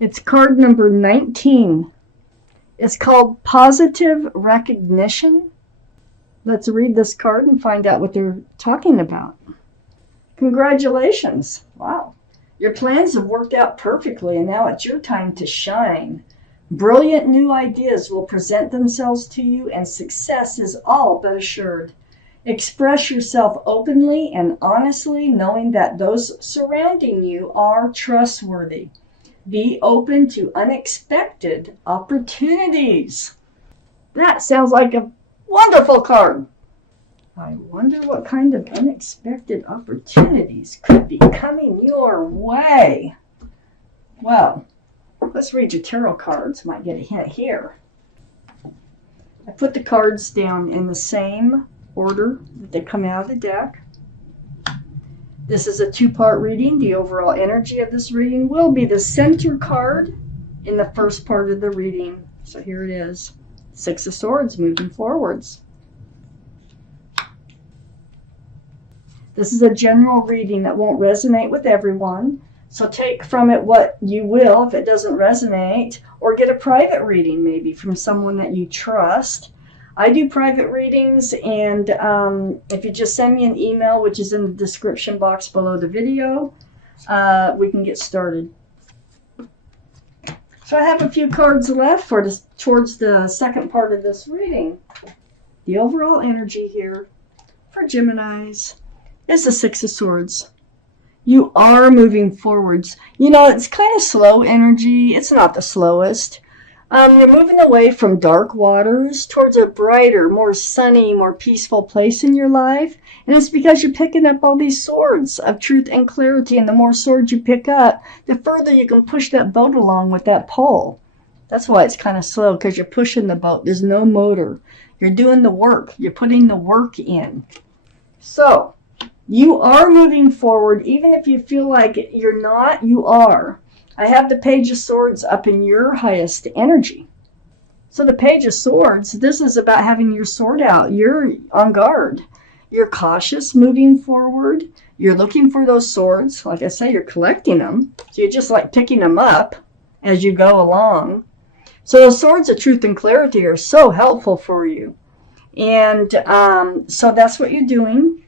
It's card number 19. It's called Positive Recognition. Let's read this card and find out what they're talking about. Congratulations. Wow. Your plans have worked out perfectly, and now it's your time to shine. Brilliant new ideas will present themselves to you, and success is all but assured. Express yourself openly and honestly, knowing that those surrounding you are trustworthy. Be open to unexpected opportunities. That sounds like a wonderful card. I wonder what kind of unexpected opportunities could be coming your way. Well, let's read your tarot cards. Might get a hint here. I put the cards down in the same order that they come out of the deck. This is a two-part reading. The overall energy of this reading will be the center card in the first part of the reading. So here it is. Six of Swords moving forwards. This is a general reading that won't resonate with everyone. So take from it what you will if it doesn't resonate, or get a private reading maybe from someone that you trust. I do private readings, and if you just send me an email, which is in the description box below the video, we can get started. So I have a few cards left for towards the second part of this reading. The overall energy here for Geminis is the Six of Swords. You are moving forwards. You know, it's kind of slow energy. It's not the slowest. You're moving away from dark waters towards a brighter, more sunny, more peaceful place in your life. And it's because you're picking up all these swords of truth and clarity. And the more swords you pick up, the further you can push that boat along with that pole. That's why it's kind of slow, because you're pushing the boat. There's no motor. You're doing the work. You're putting the work in. So you are moving forward. Even if you feel like you're not, you are. I have the Page of Swords up in your highest energy. So the Page of Swords, this is about having your sword out. You're on guard. You're cautious moving forward. You're looking for those swords. Like I say, you're collecting them. So you're just like picking them up as you go along. So the swords of truth and clarity are so helpful for you. And so that's what you're doing.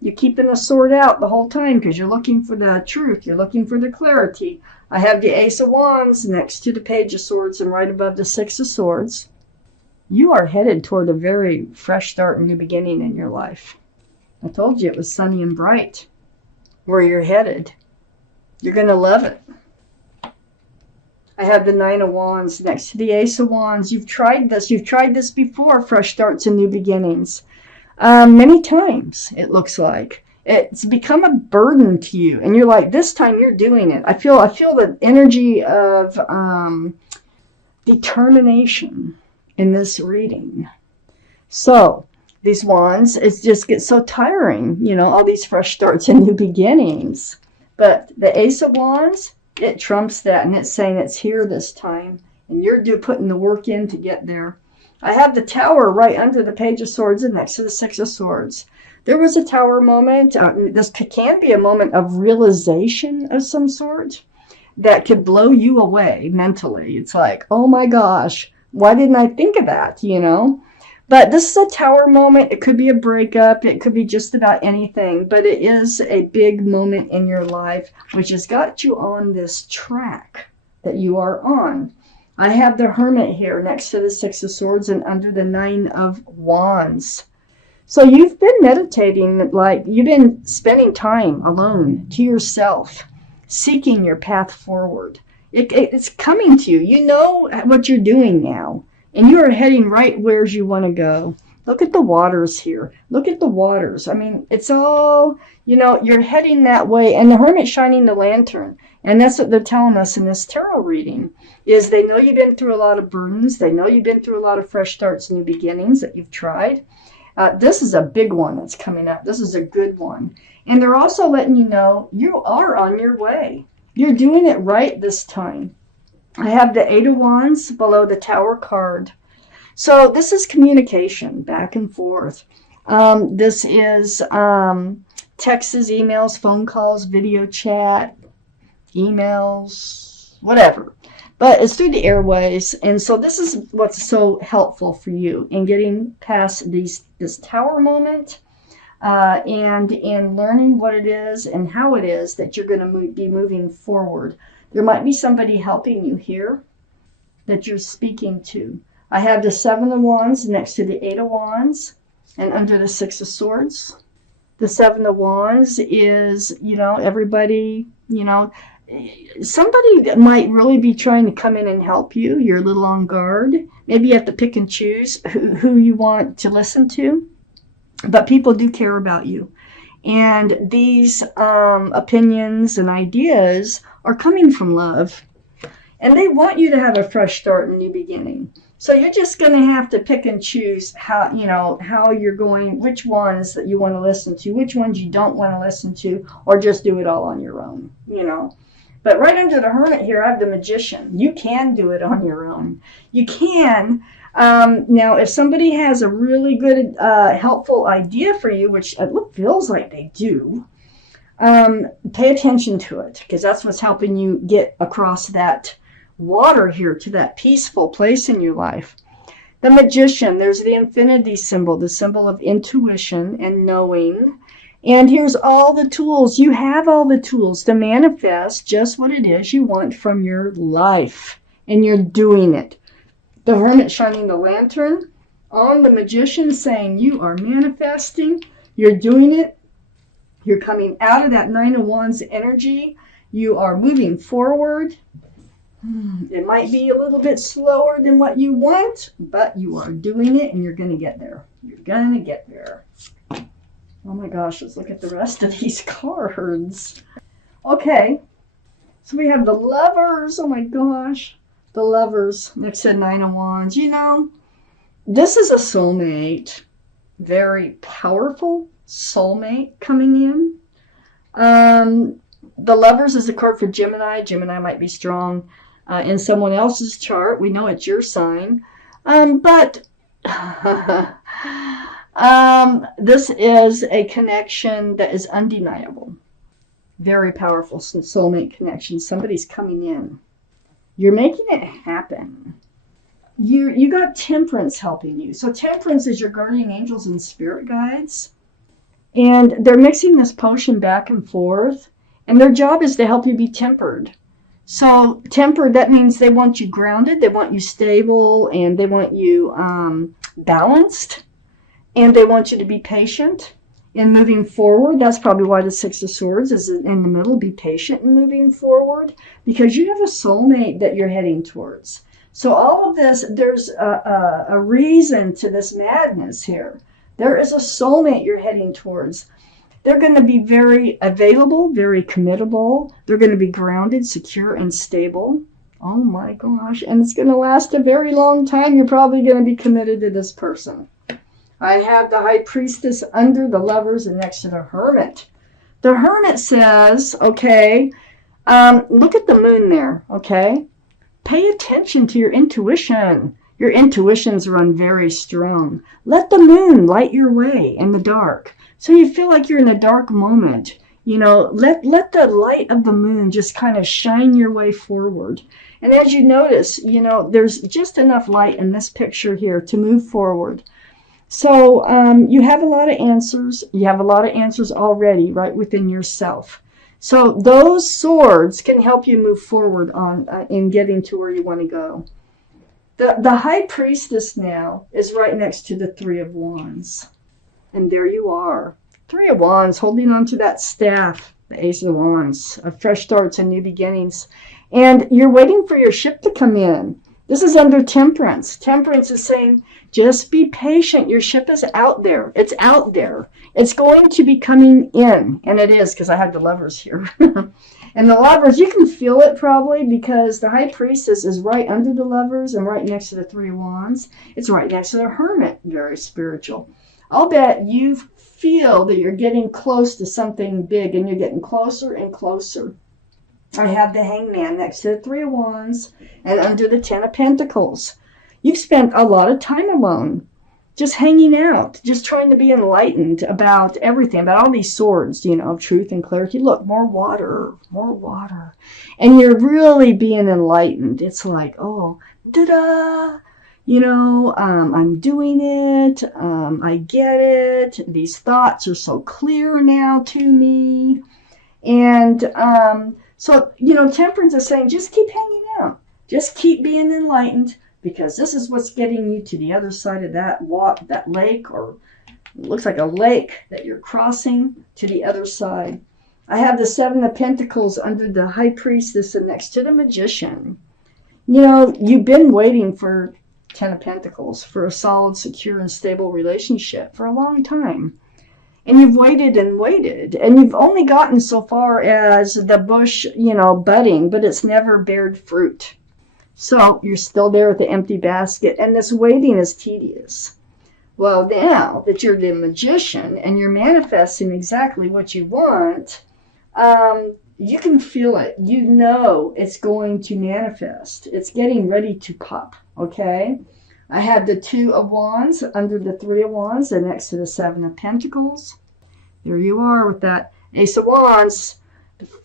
You're keeping the sword out the whole time because you're looking for the truth. You're looking for the clarity. I have the Ace of Wands next to the Page of Swords and right above the Six of Swords. You are headed toward a very fresh start and new beginning in your life. I told you it was sunny and bright where you're headed. You're going to love it. I have the Nine of Wands next to the Ace of Wands. You've tried this. You've tried this before, fresh starts and new beginnings. Many times, it looks like. It's become a burden to you. And you're like, this time you're doing it. I feel the energy of determination in this reading. So, these wands, it just gets so tiring. You know, all these fresh starts and new beginnings. But the Ace of Wands, it trumps that. And it's saying it's here this time. And you're putting the work in to get there. I have the Tower right under the Page of Swords and next to the Six of Swords. There was a Tower moment. This can be a moment of realization of some sort that could blow you away mentally. It's like, oh my gosh, why didn't I think of that, you know? But this is a Tower moment. It could be a breakup. It could be just about anything. But it is a big moment in your life which has got you on this track that you are on. I have the Hermit here next to the Six of Swords and under the Nine of Wands. So you've been meditating, like you've been spending time alone to yourself, seeking your path forward. It's coming to you. You know what you're doing now, and you are heading right where you want to go. Look at the waters here. Look at the waters. I mean, it's all, you know, you're heading that way. And the Hermit shining the lantern. And that's what they're telling us in this tarot reading, is they know you've been through a lot of burdens. They know you've been through a lot of fresh starts, new beginnings that you've tried. This is a big one that's coming up. This is a good one. And they're also letting you know you are on your way. You're doing it right this time. I have the Eight of Wands below the Tower card. So this is communication back and forth. This is texts, emails, phone calls, video chat, emails, whatever. But it's through the airways, and so this is what's so helpful for you in getting past this tower moment, and in learning what it is and how it is that you're going to be moving forward. There might be somebody helping you here that you're speaking to. I have the Seven of Wands next to the Eight of Wands and under the Six of Swords. The Seven of Wands is, everybody, somebody that might really be trying to come in and help you. You're a little on guard. Maybe you have to pick and choose who you want to listen to. But people do care about you. And these opinions and ideas are coming from love. And they want you to have a fresh start and new beginning. So you're just going to have to pick and choose how you're going, which ones that you want to listen to, which ones you don't want to listen to, or just do it all on your own, But right under the Hermit here, I have the Magician. You can do it on your own. You can. Now, if somebody has a really good, helpful idea for you, which it feels like they do, pay attention to it, because that's what's helping you get across that water here to that peaceful place in your life. The Magician, there's the infinity symbol, the symbol of intuition and knowing. And here's all the tools. You have all the tools to manifest just what it is you want from your life. And you're doing it. The Hermit shining the lantern on the Magician, saying you are manifesting. You're doing it. You're coming out of that Nine of Wands energy. You are moving forward. It might be a little bit slower than what you want, but you are doing it and you're going to get there. You're going to get there. Oh my gosh, let's look at the rest of these cards. Okay, so we have the Lovers. Oh my gosh, the Lovers next to Nine of Wands. This is a soulmate, very powerful soulmate coming in. The Lovers is a card for Gemini. Gemini might be strong in someone else's chart. We know it's your sign. But this is a connection that is undeniable. Very powerful soulmate connection. Somebody's coming in. You're making it happen. You got Temperance helping you. So Temperance is your guardian angels and spirit guides. And they're mixing this potion back and forth. And their job is to help you be tempered. So tempered, that means they want you grounded, they want you stable, and they want you balanced. And they want you to be patient in moving forward. That's probably why the Six of Swords is in the middle. Be patient in moving forward, because you have a soulmate that you're heading towards. So all of this, there's a reason to this madness here. There is a soulmate you're heading towards. They're going to be very available, very committable. They're going to be grounded, secure, and stable. Oh my gosh. And it's going to last a very long time. You're probably going to be committed to this person. I have the High Priestess under the Lovers and next to the Hermit. The Hermit says, okay, look at the moon there, okay? Pay attention to your intuition. Your intuitions run very strong. Let the moon light your way in the dark. So you feel like you're in a dark moment. Let the light of the moon just kind of shine your way forward. And as you notice, there's just enough light in this picture here to move forward. So you have a lot of answers. You have a lot of answers already right within yourself. So those swords can help you move forward in getting to where you want to go. The High Priestess now is right next to the Three of Wands. And there you are. Three of Wands, holding on to that staff, the Ace of Wands, of fresh starts and new beginnings. And you're waiting for your ship to come in. This is under Temperance. Temperance is saying, just be patient. Your ship is out there. It's out there. It's going to be coming in. And it is, because I have the Lovers here. And the Lovers, you can feel it probably, because the High Priestess is right under the Lovers and right next to the Three of Wands. It's right next to the Hermit. Very spiritual. I'll bet you feel that you're getting close to something big, and you're getting closer and closer. I have the Hangman next to the Three of Wands and under the Ten of Pentacles. You've spent a lot of time alone. just hanging out, just trying to be enlightened about everything, about all these swords, of truth and clarity. Look, more water, more water. And you're really being enlightened. It's like, oh, da-da, I'm doing it. I get it. These thoughts are so clear now to me. And so, Temperance is saying, just keep hanging out. Just keep being enlightened, because this is what's getting you to the other side of that lake, or it looks like a lake that you're crossing to the other side. I have the Seven of Pentacles under the High Priestess and next to the Magician. You've been waiting for Ten of Pentacles, for a solid, secure, and stable relationship for a long time. And you've waited and waited, and you've only gotten so far as the bush, budding, but it's never bared fruit. So you're still there with the empty basket, and this waiting is tedious. Well, now that you're the Magician and you're manifesting exactly what you want, you can feel it. It's going to manifest. It's getting ready to pop, okay? I have the Two of Wands under the Three of Wands and next to the Seven of Pentacles. There you are with that Ace of Wands,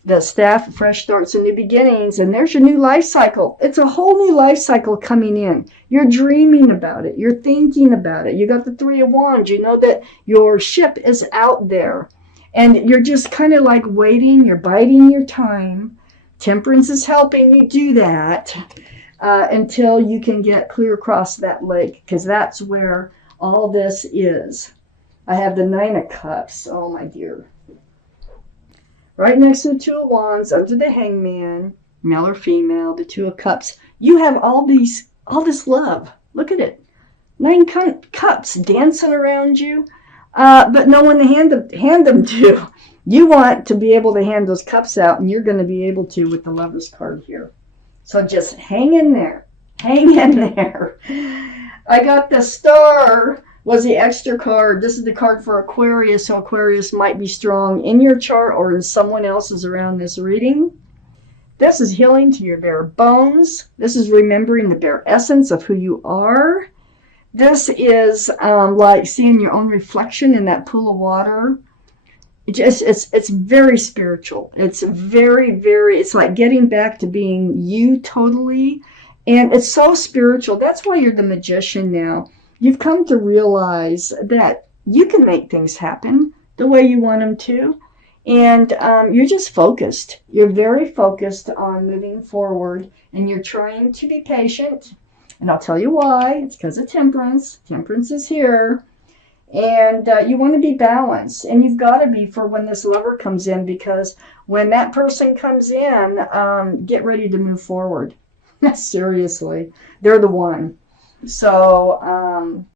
the staff of fresh starts and new beginnings, and there's your new life cycle. It's a whole new life cycle coming in. You're dreaming about it. You're thinking about it. You got the Three of Wands. You know that your ship is out there, and you're just kind of like waiting. You're biding your time. Temperance is helping you do that until you can get clear across that lake, because that's where all this is. I have the Nine of Cups. Oh, my dear. Right next to the Two of Wands, under the Hangman, male or female, the Two of Cups. You have all this love. Look at it. 9 cups dancing around you, but no one to hand them to. You want to be able to hand those cups out, and you're going to be able to with the Lover's card here. So just hang in there. Hang in there. I got the Star. Was the extra card. This is the card for Aquarius, so Aquarius might be strong in your chart or in someone else's around this reading. This is healing to your bare bones. This is remembering the bare essence of who you are. This is like seeing your own reflection in that pool of water. It's very spiritual. It's very, very, it's like getting back to being you totally. And it's so spiritual. That's why you're the Magician now. You've come to realize that you can make things happen the way you want them to. And you're just focused. You're very focused on moving forward. And you're trying to be patient. And I'll tell you why. It's because of Temperance. Temperance is here. And you want to be balanced. And you've got to be for when this Lover comes in. Because when that person comes in, get ready to move forward. Seriously. They're the one. So